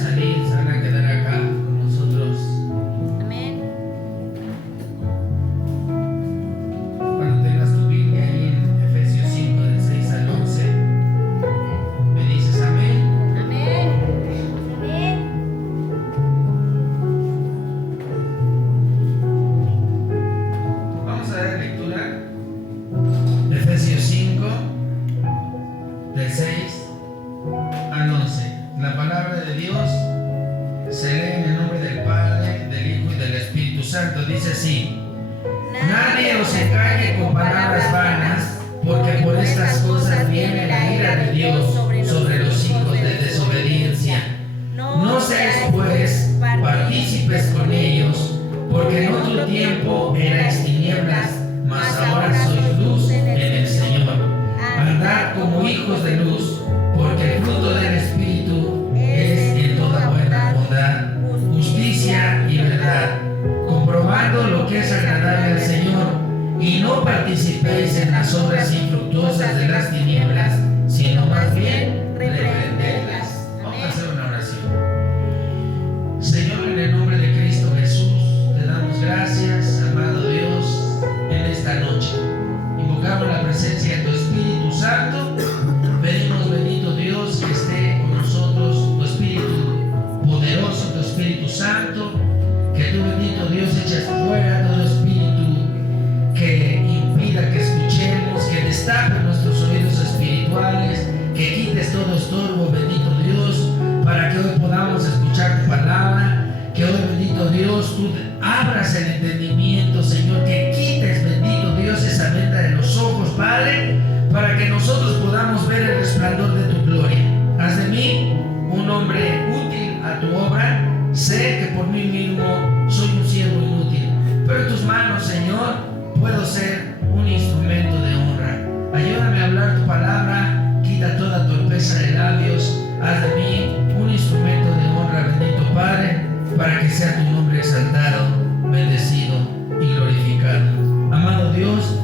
salir, se van a quedar acá con nosotros. Amén. Cuando tengas tu Biblia ahí en Efesios 5, del 6 al 11, me dices amén. Amén. Amén. Vamos a dar lectura. Efesios 5, del 6 al 11. La palabra de Dios se lee en el nombre del Padre, del Hijo y del Espíritu Santo. Dice así: nadie os engañe con palabras vanas, porque por estas cosas viene la ira de Dios sobre los hijos de desobediencia. No seáis pues partícipes con ellos, porque en otro tiempo erais tinieblas, mas ahora sois luz en el Señor. Andad como hijos de luz, porque el fruto del Espíritu es en toda buena bondad, justicia y verdad, comprobando lo que es agradable al Señor, y no participéis en las obras infructuosas de las tinieblas, sino más bien reprendedlas. Vamos a hacer una oración. Señor, en el nombre de Cristo Jesús, te damos gracias, amado Dios, en esta noche. Invocamos la presencia de tu Espíritu Santo. Pedimos, bendito Dios, que esté con nosotros tu Espíritu poderoso, tu Espíritu Santo. Que tú, bendito Dios, eches fuera todo espíritu que impida que escuchemos, que destape nuestros oídos espirituales, que quites todo estorbo, bendito Dios, para que hoy podamos escuchar tu palabra. Que hoy, bendito Dios, tú abras el entendimiento, Señor, que quites, bendito Dios, esa venda de los ojos, Padre, para que nosotros podamos ver el resplandor de tu gloria. Haz de mí un hombre útil a tu obra. Sé que por mí mismo soy un siervo inútil, pero en tus manos, Señor, puedo ser un instrumento de honra. Ayúdame a hablar tu palabra, quita toda torpeza de labios. Haz de mí un instrumento de honra, bendito Padre, para que sea tu nombre exaltado, bendecido y glorificado. Amado Dios,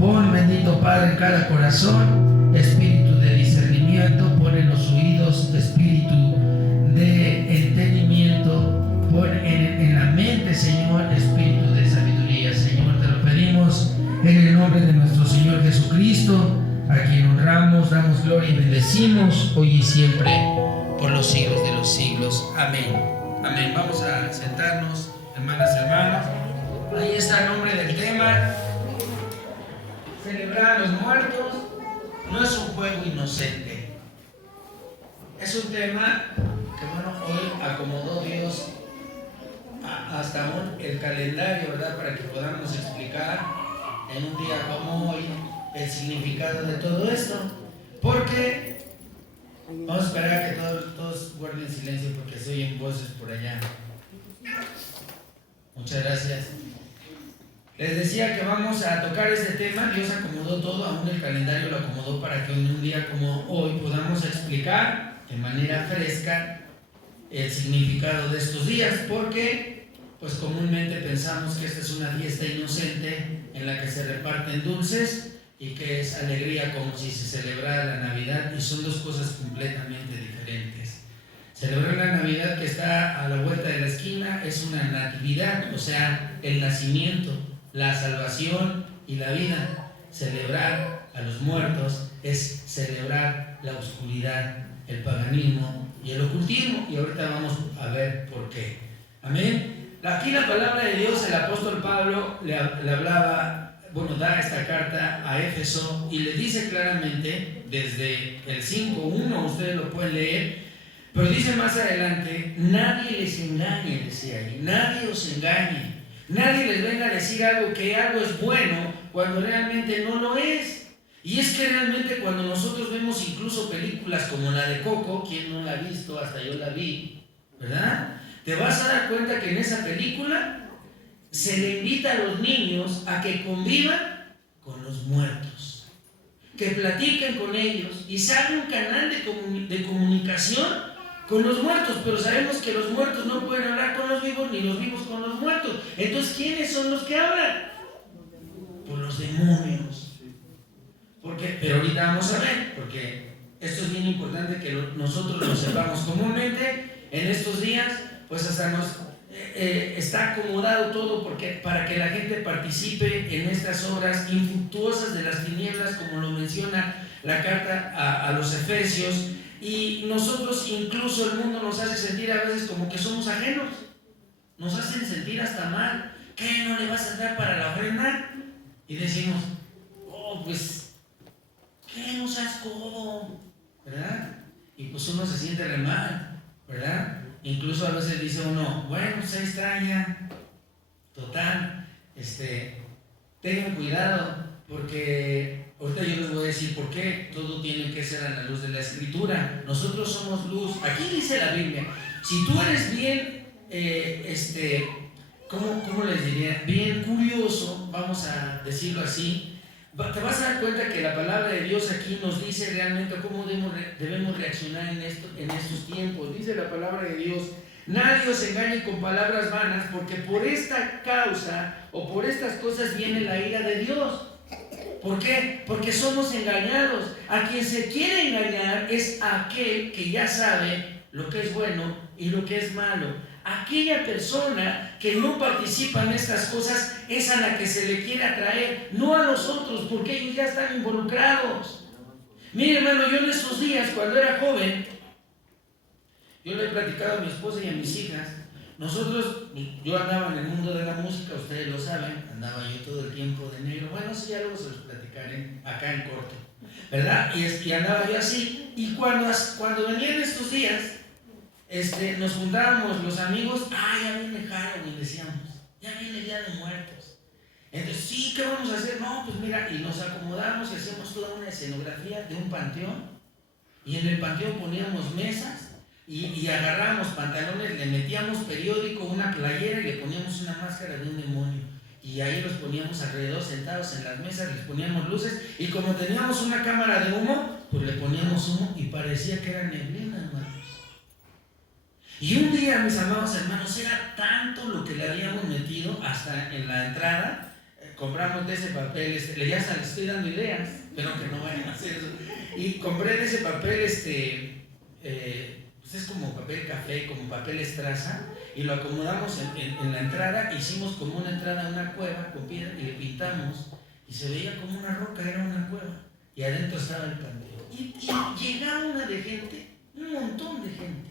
pon, bendito Padre, en cada corazón espíritu de discernimiento, pon en los oídos espíritu de entendimiento, pon en la mente, Señor, espíritu de sabiduría. Señor, te lo pedimos en el nombre de nuestro Señor Jesucristo, a quien honramos, damos gloria y bendecimos hoy y siempre, por los siglos de los siglos. Amén. Amén. Vamos a sentarnos, hermanas y hermanos. Ahí está el nombre del tema: celebrar a los muertos no es un juego inocente. Es un tema que, bueno, hoy acomodó Dios hasta aún el calendario, ¿verdad? Para que podamos explicar en un día como hoy el significado de todo esto. Porque vamos a esperar a que todos guarden silencio, porque se oyen voces por allá. Muchas gracias. Les decía que vamos a tocar este tema. Dios acomodó todo, aún el calendario lo acomodó para que en un día como hoy podamos explicar de manera fresca el significado de estos días, porque pues comúnmente pensamos que esta es una fiesta inocente en la que se reparten dulces y que es alegría, como si se celebrara la Navidad, y son dos cosas completamente diferentes. Celebrar la Navidad, que está a la vuelta de la esquina, es una natividad, o sea, el nacimiento, la salvación y la vida. Celebrar a los muertos es celebrar la oscuridad, el paganismo y el ocultismo, y ahorita vamos a ver por qué. Amén. Aquí la palabra de Dios, el apóstol Pablo le hablaba, bueno, da esta carta a Éfeso y le dice claramente, desde el 5:1, ustedes lo pueden leer, pero dice más adelante: nadie les engañe, decía ahí, nadie os engañe, nadie les venga a decir que algo es bueno cuando realmente no lo es. Y es que realmente cuando nosotros vemos incluso películas como la de Coco, ¿quién no la ha visto? Hasta yo la vi, ¿verdad? Te vas a dar cuenta que en esa película se le invita a los niños a que convivan con los muertos, que platiquen con ellos, y sale un canal de comunicación con los muertos, pero sabemos que los muertos no pueden hablar con los vivos, ni los vivos con los muertos. Entonces, ¿quiénes son los que hablan? Pues los demonios. Pero ahorita vamos a ver, porque Esto es bien importante que nosotros lo sepamos. Comúnmente en estos días, pues hasta nos está acomodado todo para que la gente participe en estas obras infructuosas de las tinieblas, como lo menciona la carta a los Efesios. Y nosotros, incluso el mundo nos hace sentir a veces como que somos ajenos, nos hacen sentir hasta mal. ¿Qué, no le vas a dar para la ofrenda? Y decimos, oh, pues, ¿qué? No seas codo, ¿verdad? Y pues uno se siente re mal, ¿verdad? Incluso a veces dice uno, bueno, se extraña, total, tengan cuidado, porque ahorita yo les voy a decir por qué todo tiene que ser a la luz de la Escritura. Nosotros somos luz. Aquí dice la Biblia, si tú eres bien, ¿cómo les diría? Bien curioso, vamos a decirlo así, te vas a dar cuenta que la palabra de Dios aquí nos dice realmente cómo debemos reaccionar en estos tiempos. Dice la palabra de Dios, nadie os engañe con palabras vanas, porque por esta causa o por estas cosas viene la ira de Dios. ¿Por qué? Porque somos engañados. A quien se quiere engañar es aquel que ya sabe lo que es bueno y lo que es malo. Aquella persona que no participa en estas cosas es a la que se le quiere atraer, no a los otros, porque ellos ya están involucrados. Mire, hermano, yo en estos días, cuando era joven, yo le he platicado a mi esposa y a mis hijas. Yo andaba en el mundo de la música, ustedes lo saben, andaba yo todo el tiempo de negro. Bueno, sí, ya luego se los platicaré acá en corto, ¿verdad? Y andaba yo así. Y cuando venían estos días, nos juntábamos los amigos, ya viene Halloween, decíamos, ya viene el Día de Muertos. Entonces, sí, ¿qué vamos a hacer? No, pues mira, y nos acomodamos y hacíamos toda una escenografía de un panteón, y en el panteón poníamos mesas, y agarrábamos pantalones, le metíamos periódico, una playera, y le poníamos una máscara de un demonio, y ahí los poníamos alrededor, sentados en las mesas, les poníamos luces, y como teníamos una cámara de humo, pues le poníamos humo, y parecía que era neblina, hermanos. Y un día, mis amados hermanos, era tanto lo que le habíamos metido, hasta en la entrada, compramos de ese papel, ya les estoy dando ideas, pero que no vayan a hacer eso, y compré de ese papel, pues es como papel café, como papel estraza, y lo acomodamos en la entrada, hicimos como una entrada a una cueva con piedra, y le pintamos, y se veía como una roca, era una cueva, y adentro estaba el panteón, y llegaba una de gente, un montón de gente,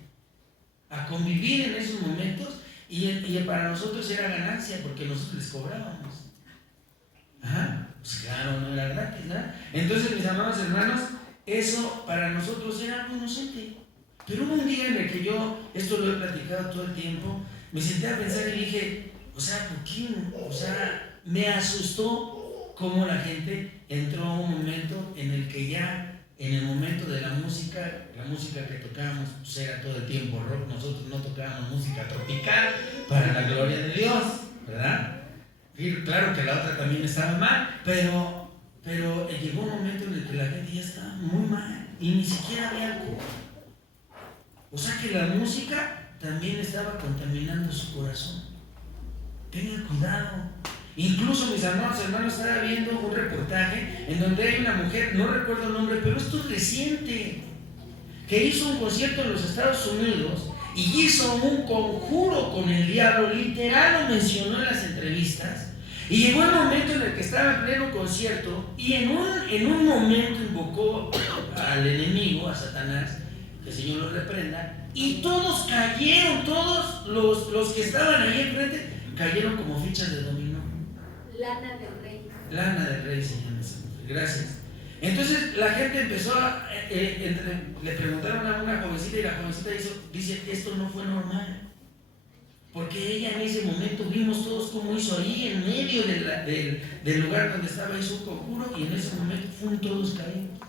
a convivir en esos momentos, y para nosotros era ganancia, porque nosotros les cobrábamos. Pues claro, no era gratis, ¿verdad? Entonces, mis amados hermanos, eso para nosotros era algo inocente. Pero hubo un día en el que yo, esto lo he platicado todo el tiempo, me senté a pensar y dije, ¿por qué? Me asustó cómo la gente entró a un momento en el que ya, en el momento de la música que tocábamos, pues era todo el tiempo rock. Nosotros no tocábamos música tropical para la gloria de Dios, ¿verdad? Y claro que la otra también estaba mal, pero llegó un momento en el que la gente ya estaba muy mal y ni siquiera había alcohol. O sea que la música también estaba contaminando su corazón. Tengan cuidado. Incluso, mis amados hermanos, estaba viendo un reportaje en donde hay una mujer, no recuerdo el nombre, pero esto es reciente, que hizo un concierto en los Estados Unidos y hizo un conjuro con el diablo, literal lo mencionó en las entrevistas, y llegó el momento en el que estaba en pleno concierto y en un momento invocó al enemigo, a Satanás, que el Señor lo reprenda, y todos cayeron, todos los que estaban ahí enfrente cayeron como fichas de dominó. Lana del Rey. Lana del Rey se llama esa mujer. Gracias. Entonces la gente empezó le preguntaron a una jovencita y la jovencita dice, esto no fue normal. Porque ella en ese momento vimos todos cómo hizo ahí en medio del lugar donde estaba ahí su conjuro, y en ese momento todos caídos.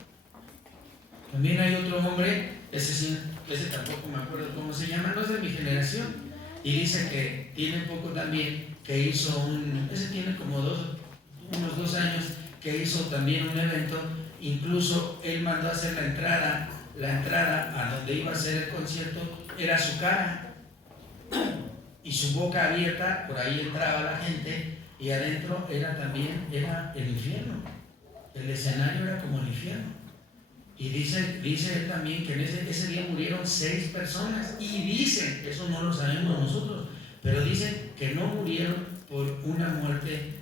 También hay otro hombre, ese tampoco me acuerdo cómo se llama, no es de mi generación, y dice que tiene poco también, que hizo ese tiene como unos 2 años, que hizo también un evento. Incluso él mandó a hacer la entrada a donde iba a ser el concierto, era su cara y su boca abierta, por ahí entraba la gente, y adentro era el infierno. El escenario era como el infierno. Y dice él también que en ese día murieron 6 personas. Y dicen, eso no lo sabemos nosotros, pero dicen que no murieron por una muerte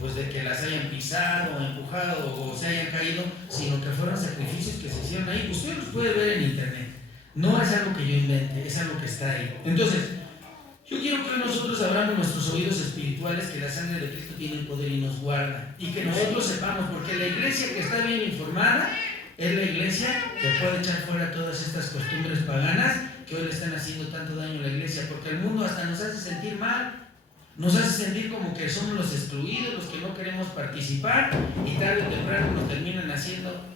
pues de que las hayan pisado, empujado o se hayan caído, sino que fueron sacrificios que se hicieron ahí. Usted los puede ver en internet. No es algo que yo invente, es algo que está ahí. Entonces, yo quiero que nosotros abramos nuestros oídos espirituales, que la sangre de Cristo tiene poder y nos guarda. Y que nosotros sepamos, porque la iglesia que está bien informada es la iglesia que puede echar fuera todas estas costumbres paganas que hoy le están haciendo tanto daño a la iglesia, porque el mundo hasta nos hace sentir mal, nos hace sentir como que somos los excluidos, los que no queremos participar, y tarde o temprano nos terminan haciendo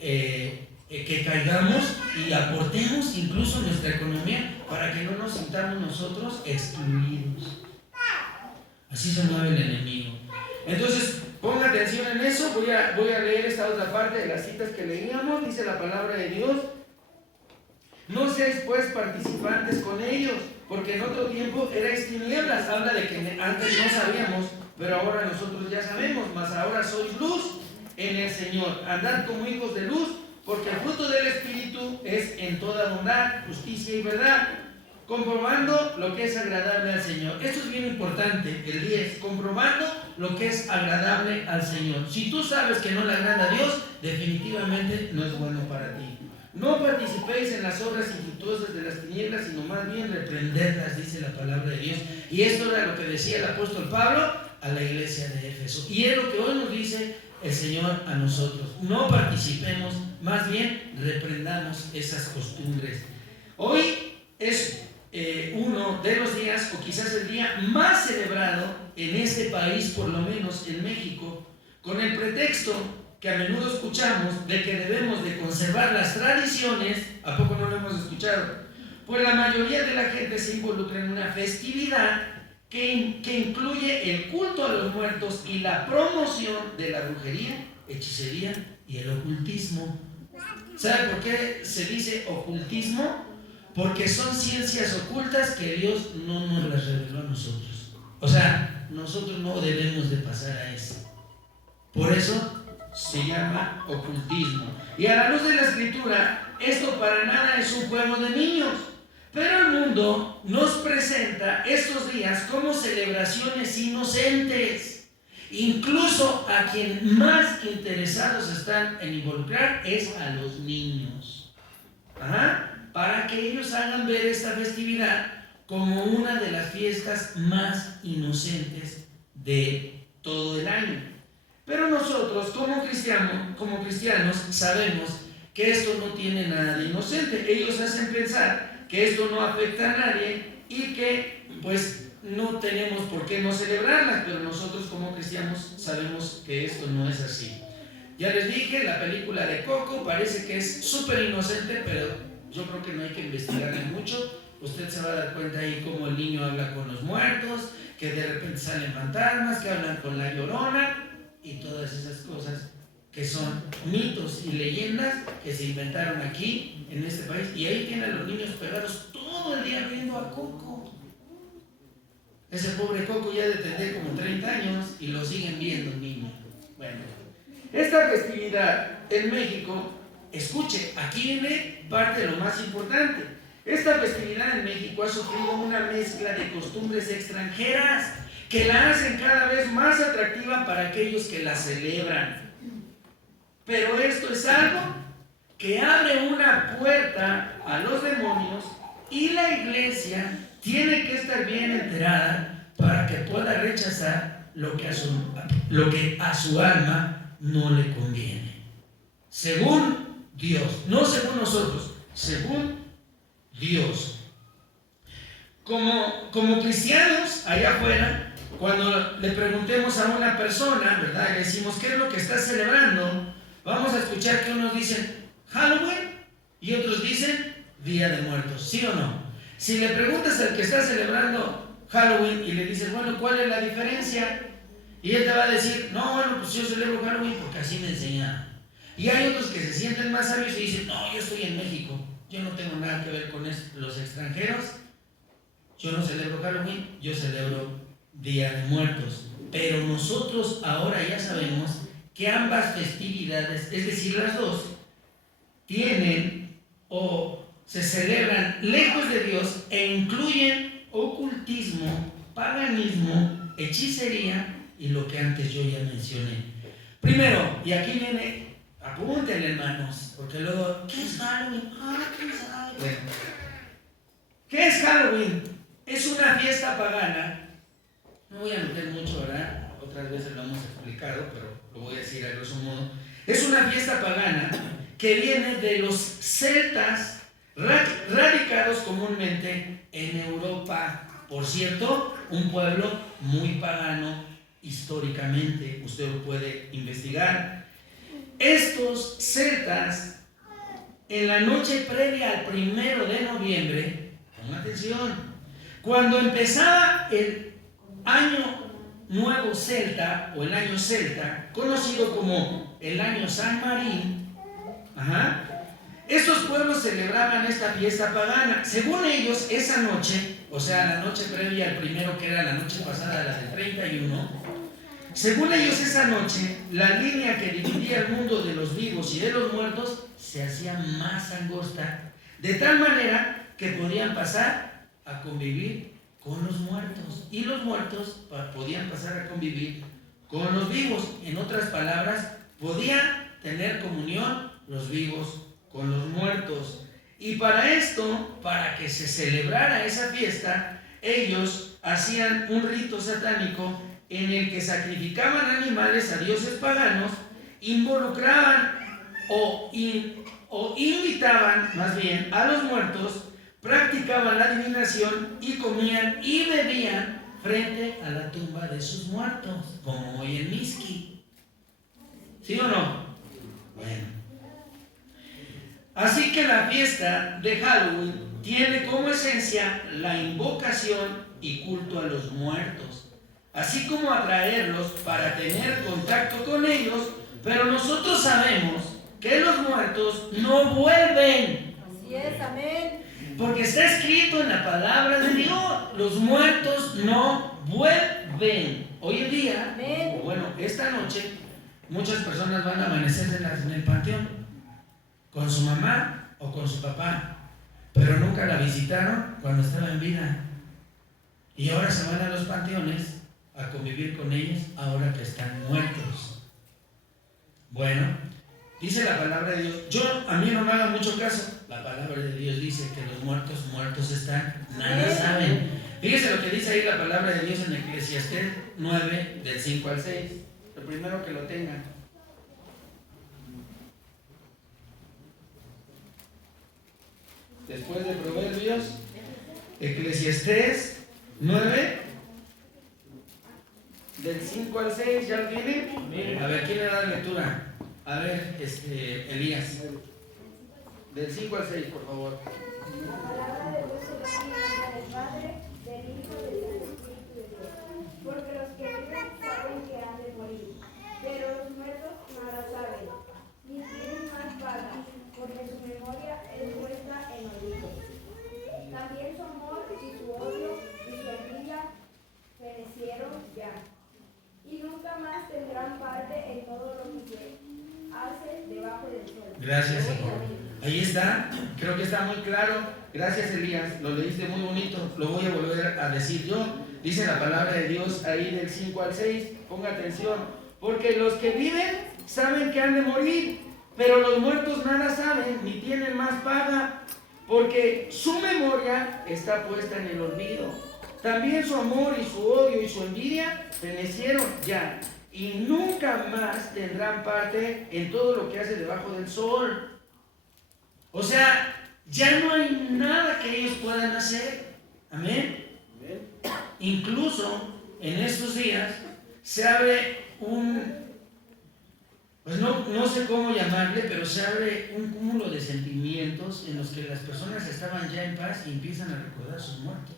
que caigamos y aportemos incluso nuestra economía para que no nos sintamos nosotros excluidos. Así se mueve el enemigo. Entonces, ponga atención en eso. Voy a leer esta otra parte de las citas que leíamos. Dice la palabra de Dios: no seáis pues participantes con ellos, porque en otro tiempo erais tinieblas. Habla de que antes no sabíamos, pero ahora nosotros ya sabemos. Mas ahora sois luz en el Señor. Andad como hijos de luz, porque el fruto del Espíritu es en toda bondad, justicia y verdad, comprobando lo que es agradable al Señor. Esto es bien importante, el 10, comprobando lo que es agradable al Señor. Si tú sabes que no le agrada a Dios, definitivamente no es bueno para ti. No participéis en las obras infructuosas de las tinieblas, sino más bien reprenderlas, dice la palabra de Dios. Y esto era lo que decía el apóstol Pablo a la iglesia de Éfeso. Y es lo que hoy nos dice el Señor a nosotros. No participemos, más bien reprendamos esas costumbres. Hoy es uno de los días, o quizás el día más celebrado en este país, por lo menos en México, con el pretexto que a menudo escuchamos de que debemos de conservar las tradiciones. ¿A poco no lo hemos escuchado? Pues la mayoría de la gente se involucra en una festividad que incluye el culto a los muertos y la promoción de la brujería, hechicería y el ocultismo. ¿Sabe por qué se dice ocultismo? Porque son ciencias ocultas que Dios no nos las reveló a nosotros. O sea, nosotros no debemos de pasar a eso. Por eso se llama ocultismo. Y a la luz de la Escritura, esto para nada es un juego de niños. Pero el mundo nos presenta estos días como celebraciones inocentes. Incluso a quien más interesados están en involucrar es a los niños. Para que ellos hagan ver esta festividad como una de las fiestas más inocentes de todo el año. Pero nosotros, como cristianos, sabemos que esto no tiene nada de inocente. Ellos hacen pensar que esto no afecta a nadie y que pues no tenemos por qué no celebrarlas, pero nosotros como cristianos sabemos que esto no es así. Ya les dije, la película de Coco parece que es súper inocente, pero yo creo que no hay que investigarle mucho. Usted se va a dar cuenta ahí cómo el niño habla con los muertos, que de repente salen fantasmas, que hablan con la Llorona y todas esas cosas que son mitos y leyendas que se inventaron aquí en este país, y ahí tienen a los niños pegados todo el día viendo a Coco. Ese pobre Coco ya de tener como 30 años y lo siguen viendo niños. Bueno, esta festividad en México, escuche, aquí viene parte de lo más importante. Esta festividad en México ha sufrido una mezcla de costumbres extranjeras que la hacen cada vez más atractiva para aquellos que la celebran. Pero esto es algo que abre una puerta a los demonios, y la iglesia tiene que estar bien enterada para que pueda rechazar lo que a su alma no le conviene. Según Dios, no según nosotros, según Dios. Como cristianos allá afuera, cuando le preguntemos a una persona, ¿verdad?, le decimos, ¿qué es lo que estás celebrando?, vamos a escuchar que unos dicen Halloween y otros dicen Día de Muertos, ¿sí o no? Si le preguntas al que está celebrando Halloween y le dices, bueno, ¿cuál es la diferencia? Y él te va a decir, no, bueno, pues yo celebro Halloween porque así me enseñaron. Y hay otros que se sienten más sabios y dicen, no, yo estoy en México, yo no tengo nada que ver con los extranjeros, yo no celebro Halloween, yo celebro Día de Muertos. Pero nosotros ahora ya sabemos que ambas festividades, es decir, las dos, tienen o se celebran lejos de Dios e incluyen ocultismo, paganismo, hechicería y lo que antes yo ya mencioné. Primero, y aquí viene, apúntenle, hermanos, porque luego, ¿qué es Halloween? ¿Qué es Halloween? Bueno, ¿qué es Halloween? Es una fiesta pagana. No voy a meter mucho, ¿verdad? Otras veces lo hemos explicado, pero lo voy a decir a grosso modo. Es una fiesta pagana que viene de los celtas radicados comúnmente en Europa. Por cierto, un pueblo muy pagano históricamente. Usted lo puede investigar. Estos celtas, en la noche previa al 1 de noviembre, pongan atención, cuando empezaba el año nuevo celta o el año celta, conocido como el año San Marín, estos pueblos celebraban esta fiesta pagana. Según ellos, esa noche, o sea, la noche previa al primero, que era la noche pasada, la del 31, según ellos esa noche, la línea que dividía el mundo de los vivos y de los muertos se hacía más angosta, de tal manera que podían pasar a convivir con los muertos, y los muertos podían pasar a convivir con los vivos. En otras palabras, podían tener comunión los vivos con los muertos. Y para esto, para que se celebrara esa fiesta, ellos hacían un rito satánico en el que sacrificaban animales a dioses paganos, involucraban o invitaban más bien a los muertos, practicaban la adivinación y comían y bebían frente a la tumba de sus muertos, como hoy en Mixqui. ¿Sí o no? Bueno. Así que la fiesta de Halloween tiene como esencia la invocación y culto a los muertos, así como atraerlos para tener contacto con ellos, pero nosotros sabemos que los muertos no vuelven. Así es, amén. Porque está escrito en la palabra de Dios, los muertos no vuelven. Hoy en día, amén. O bueno, esta noche, muchas personas van a amanecer en el panteón con su mamá o con su papá, pero nunca la visitaron cuando estaba en vida. Y ahora se van a los panteones a convivir con ellos ahora que están muertos. Bueno, dice la palabra de Dios. A mí no me haga mucho caso. La palabra de Dios dice que los muertos están, nada saben. Fíjese lo que dice ahí la palabra de Dios en Eclesiastés 9, del 5 al 6. Lo primero que lo tengan. Después de Proverbios, Eclesiastés 9, del 5 al 6, ¿ya lo tiene? A ver, ¿quién le da lectura? A ver, Elías. Del 5 al 6, por favor. La palabra de Dios es la palabra del Padre, del Hijo y del Espíritu de Dios. Porque los que viven saben que han de morir, pero los muertos nada saben, ni tienen más paga, porque su memoria es puesta en olvido. También su amor y su odio y su envidia perecieron ya, y nunca más tendrán parte en todo lo que se hace debajo del sol. Gracias, Señor. Ahí está, creo que está muy claro. Gracias, Elías, lo leíste muy bonito. Lo voy a volver a decir yo. Dice la palabra de Dios ahí del 5 al 6. Ponga atención. Porque los que viven saben que han de morir, pero los muertos nada saben, ni tienen más paga, porque su memoria está puesta en el olvido. También su amor y su odio y su envidia fenecieron ya, y nunca más tendrán parte en todo lo que hace debajo del sol. O sea, ya no hay nada que ellos puedan hacer. Amén. Incluso en estos días se abre pues no sé cómo llamarle, pero se abre un cúmulo de sentimientos en los que las personas estaban ya en paz y empiezan a recordar a sus muertos.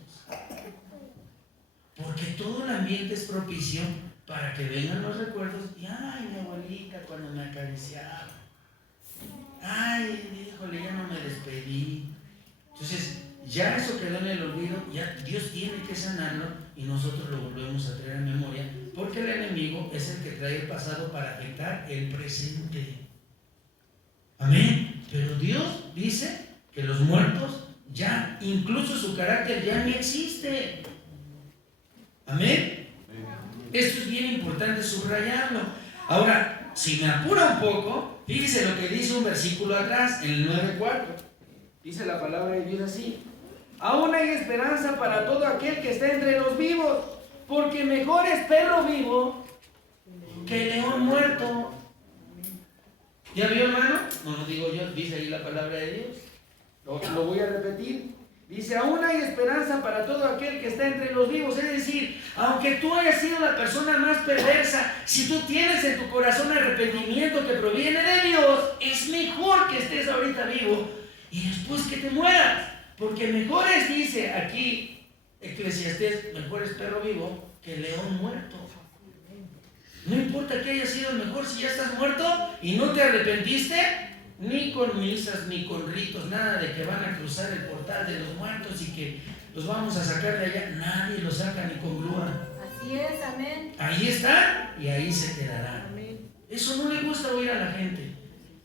Porque todo el ambiente es propicio para que vengan los recuerdos y ay, mi abuelita cuando me acariciaba, ay, híjole, ya no me despedí. Entonces ya eso quedó en el olvido, ya Dios tiene que sanarlo y nosotros lo volvemos a traer a memoria Porque el enemigo es el que trae el pasado para afectar el presente. Amén. Pero Dios dice que los muertos ya, incluso su carácter ya ni existe. Amén. Esto es bien importante subrayarlo. Ahora, si me apura un poco, fíjese lo que dice un versículo atrás, en el 9:4. Dice la palabra de Dios así: aún hay esperanza para todo aquel que está entre los vivos, porque mejor es perro vivo que león muerto. ¿Ya vio, hermano? No lo digo yo, dice ahí la palabra de Dios. Lo voy a repetir. Dice, aún hay esperanza para todo aquel que está entre los vivos. Es decir, aunque tú hayas sido la persona más perversa, si tú tienes en tu corazón arrepentimiento que proviene de Dios, es mejor que estés ahorita vivo y después que te mueras. Porque mejor es, dice aquí Eclesiastés, mejor es perro vivo que león muerto. No importa que haya sido mejor, si ya estás muerto y no te arrepentiste, ni con misas, ni con ritos, nada de que van a cruzar el portal de los muertos y que los vamos a sacar de allá. Nadie los saca ni con grúa. Así es, amén. Ahí está y ahí se quedará. Amén. Eso no le gusta oír a la gente.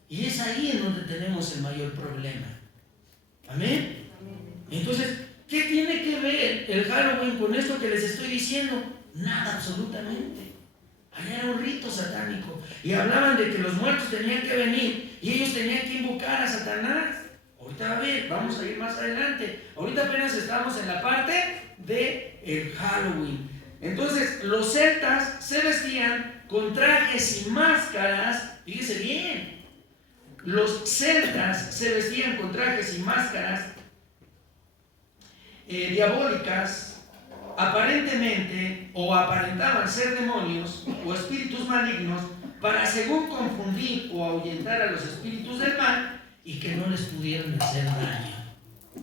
Y es ahí en donde tenemos el mayor problema. Amén. Entonces, ¿qué tiene que ver el Halloween con esto que les estoy diciendo? Nada, absolutamente. Allá era un rito satánico y hablaban de que los muertos tenían que venir y ellos tenían que invocar a Satanás. Ahorita va a ver, vamos a ir más adelante. Ahorita apenas estamos en la parte de el Halloween. Entonces, los celtas se vestían con trajes y máscaras. Fíjese bien, los celtas se vestían con trajes y máscaras diabólicas, aparentemente o aparentaban ser demonios o espíritus malignos para según confundir o ahuyentar a los espíritus del mal y que no les pudieran hacer daño.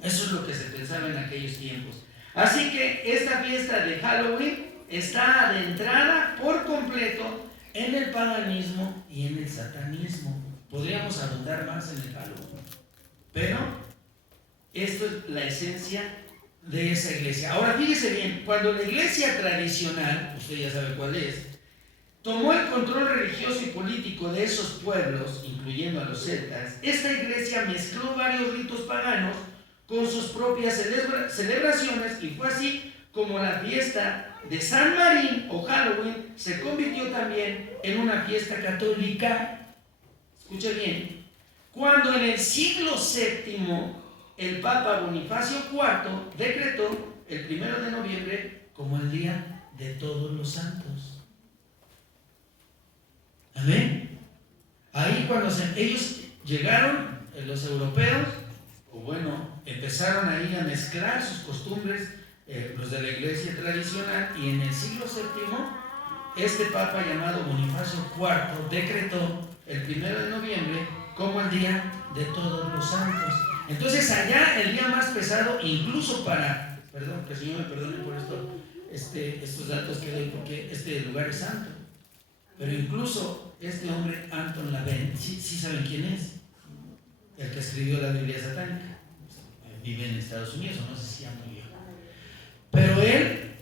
Eso es lo que se pensaba en aquellos tiempos. Así que esta fiesta de Halloween está adentrada por completo en el paganismo y en el satanismo. Podríamos abundar más en el Halloween, pero esto es la esencia de esa iglesia. Ahora fíjese bien, cuando la iglesia tradicional, usted ya sabe cuál es, tomó el control religioso y político de esos pueblos, incluyendo a los celtas, esta iglesia mezcló varios ritos paganos con sus propias celebraciones y fue así como la fiesta de San Marín o Halloween se convirtió también en una fiesta católica. Escuche bien, cuando en el siglo VII el Papa Bonifacio IV decretó el 1 de noviembre como el Día de Todos los Santos. Amén. Ahí cuando ellos llegaron, los europeos, o bueno, empezaron ahí a mezclar sus costumbres, los de la iglesia tradicional, y en el siglo VII, este Papa llamado Bonifacio IV decretó el 1 de noviembre como el Día de Todos los Santos. Entonces allá el día más pesado, incluso para, perdón, que el Señor me perdone por estos datos que doy, porque este lugar es santo, pero incluso este hombre, Anton LaVey, ¿sí saben quién es? El que escribió la Biblia satánica. Vive en Estados Unidos, o no sé si ya murió. Pero él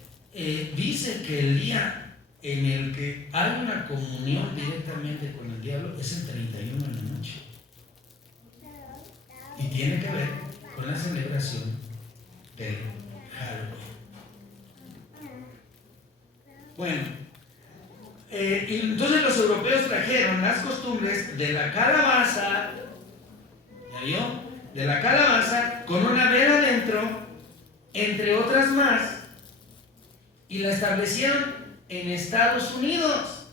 dice que el día en el que hay una comunión directamente con el diablo es el 31 de la noche. Y tiene que ver con la celebración del Halloween. Bueno, y entonces los europeos trajeron las costumbres de la calabaza, ¿ya vio? De la calabaza con una vela dentro, entre otras más, y la establecieron en Estados Unidos.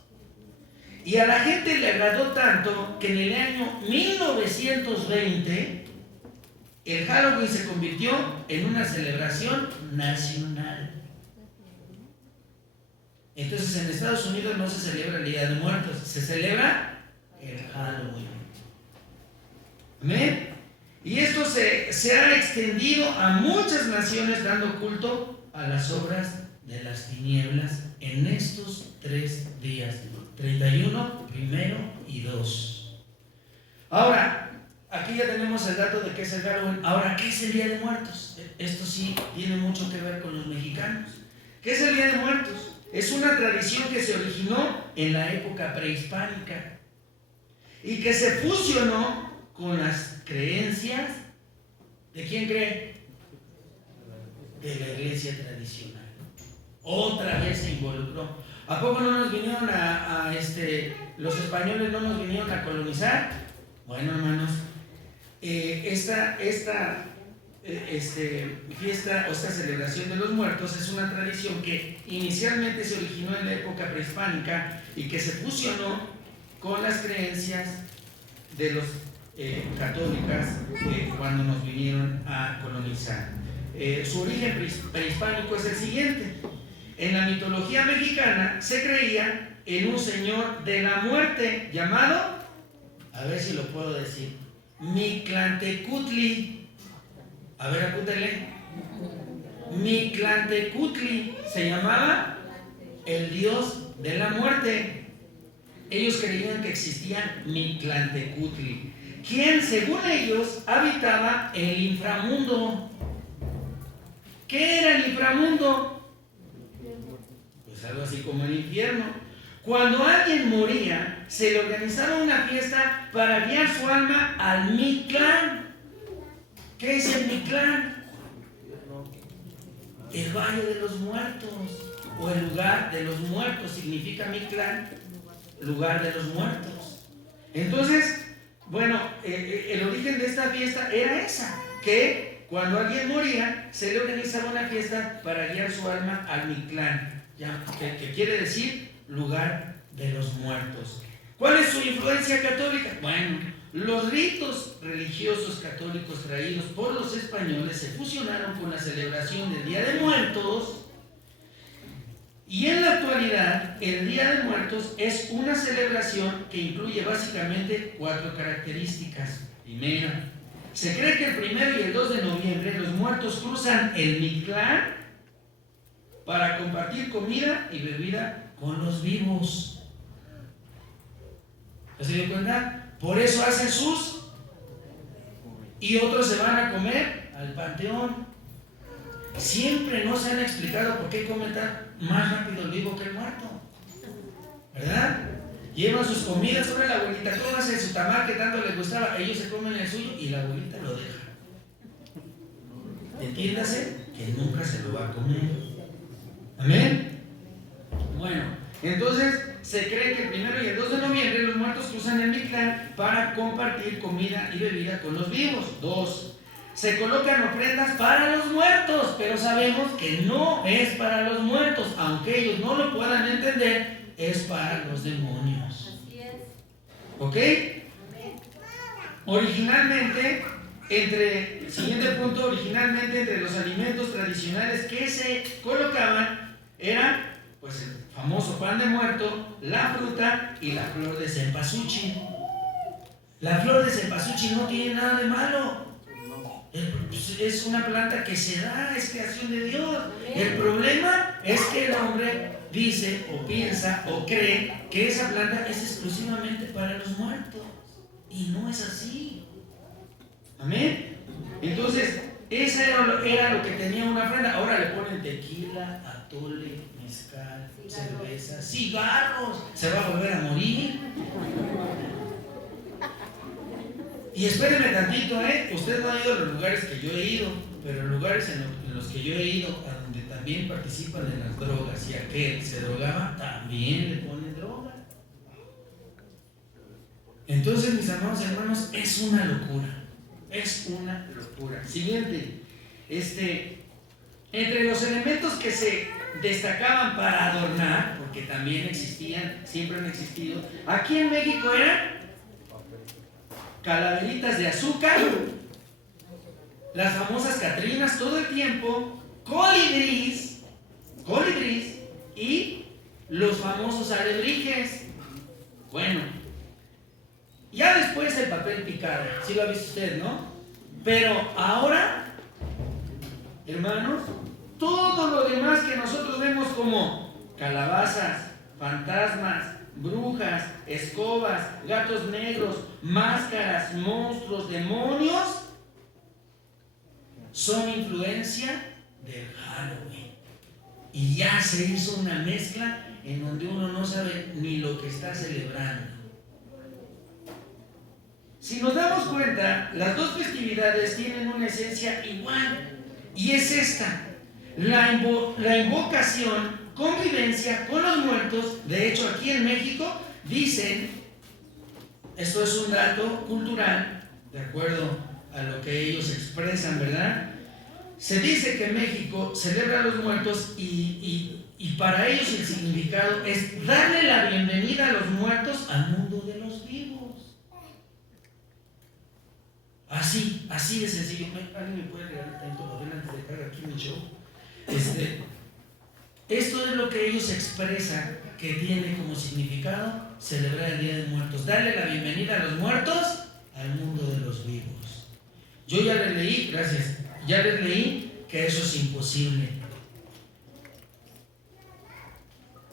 Y a la gente le agradó tanto que en el año 1920 el Halloween se convirtió en una celebración nacional. Entonces en Estados Unidos no se celebra el Día de Muertos, se celebra el Halloween. ¿Amén? Y esto se ha extendido a muchas naciones dando culto a las obras de las tinieblas en estos 3 días, 31, 1 y 2. Ahora, aquí ya tenemos el dato de qué es el Halloween. Ahora, ¿qué es el Día de Muertos? Esto sí tiene mucho que ver con los mexicanos. ¿Qué es el Día de Muertos? Es una tradición que se originó en la época prehispánica y que se fusionó con las creencias ¿de quién cree? De la iglesia tradicional. Otra vez se involucró. ¿A poco no nos vinieron los españoles no nos vinieron a colonizar? Bueno, hermanos, esta fiesta o esta celebración de los muertos es una tradición que inicialmente se originó en la época prehispánica y que se fusionó con las creencias de los católicas cuando nos vinieron a colonizar. Su origen prehispánico es el siguiente. En la mitología mexicana se creía en un señor de la muerte llamado, a ver si lo puedo decir, Mictlantecutli. A ver, apúntale. Mictlantecutli se llamaba el dios de la muerte. Ellos creían que existía Mictlantecutli, quien según ellos habitaba el inframundo. ¿Qué era el inframundo? Pues algo así como el infierno. Cuando alguien moría, se le organizaba una fiesta para guiar su alma al Mictlán. ¿Qué es el Mictlán? El Valle de los Muertos, o el lugar de los muertos, significa Mictlán, lugar de los muertos. Entonces, bueno, el origen de esta fiesta era esa, que cuando alguien moría, se le organizaba una fiesta para guiar su alma al Mictlán, que quiere decir lugar de los muertos. ¿Cuál es su influencia católica? Bueno, los ritos religiosos católicos traídos por los españoles se fusionaron con la celebración del Día de Muertos, y en la actualidad el Día de Muertos es una celebración que incluye básicamente 4 características. Primera, se cree que el 1 y el 2 de noviembre los muertos cruzan el Mictlán para compartir comida y bebida con los vivos. ¿Se dio cuenta? Por eso hacen sus, y otros se van a comer al panteón. Siempre no se han explicado por qué comen más rápido el vivo que el muerto, ¿verdad? Llevan sus comidas sobre la abuelita, cómase su tamal que tanto les gustaba, ellos se comen el suyo y la abuelita lo deja. Entiéndase que nunca se lo va a comer. ¿Amén? Bueno, entonces se cree que el 1 y el 2 de noviembre los muertos cruzan el Mictlán para compartir comida y bebida con los vivos. 2. Se colocan ofrendas para los muertos, pero sabemos que no es para los muertos, aunque ellos no lo puedan entender, es para los demonios. Así es. ¿Ok? Originalmente, entre los alimentos tradicionales que se colocaban era pues el famoso pan de muerto, la fruta y la flor de cempasúchil. La flor de cempasúchil no tiene nada de malo. Es una planta que se da, es creación de Dios. El problema es que el hombre dice o piensa o cree que esa planta es exclusivamente para los muertos, y no es así. Amén. Entonces, esa era lo que tenía una ofrenda. Ahora le ponen tequila, atole, mezcal, cerveza, cigarros. Se va a volver a morir. Y espérenme tantito, usted no ha ido a los lugares que yo he ido, pero lugares en los que yo he ido, a donde también participan en las drogas, y aquel se drogaba, también le ponen droga. Entonces, mis amados hermanos, es una locura. Es una locura. Siguiente. Entre los elementos que se destacaban para adornar, porque también existían, siempre han existido, aquí en México eran calaveritas de azúcar, las famosas catrinas todo el tiempo, colibrís y los famosos alebrijes. Bueno, ya después el papel picado, sí lo ha visto usted, ¿no? Pero ahora, hermanos, todo lo demás que nosotros vemos como calabazas, fantasmas, brujas, escobas, gatos negros, máscaras, monstruos, demonios, son influencia del Halloween. Y ya se hizo una mezcla en donde uno no sabe ni lo que está celebrando. Si nos damos cuenta, las dos festividades tienen una esencia igual, y es esta: la invocación, convivencia con los muertos. De hecho, aquí en México dicen, esto es un dato cultural, de acuerdo a lo que ellos expresan, ¿verdad? Se dice que México celebra a los muertos y para ellos el significado es darle la bienvenida a los muertos al mundo de los vivos. Así de sencillo. ¿Alguien me puede regalar tanto papel antes de cargar aquí mi show? Esto es lo que ellos expresan que tiene como significado celebrar el Día de Muertos. Darle la bienvenida a los muertos al mundo de los vivos. Yo ya les leí, gracias, ya les leí que eso es imposible.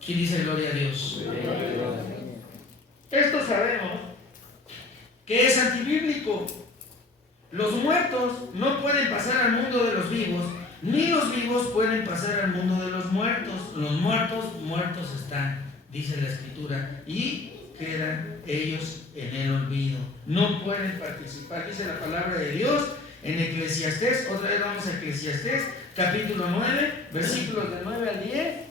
¿Quién dice gloria a Dios? Esto sabemos que es antibíblico. Los muertos no pueden pasar al mundo de los vivos, ni los vivos pueden pasar al mundo de los muertos. Los muertos están, dice la Escritura, y quedan ellos en el olvido. No pueden participar, dice la palabra de Dios en Eclesiastés. Otra vez vamos a Eclesiastés, capítulo 9, versículos de 9 al 10.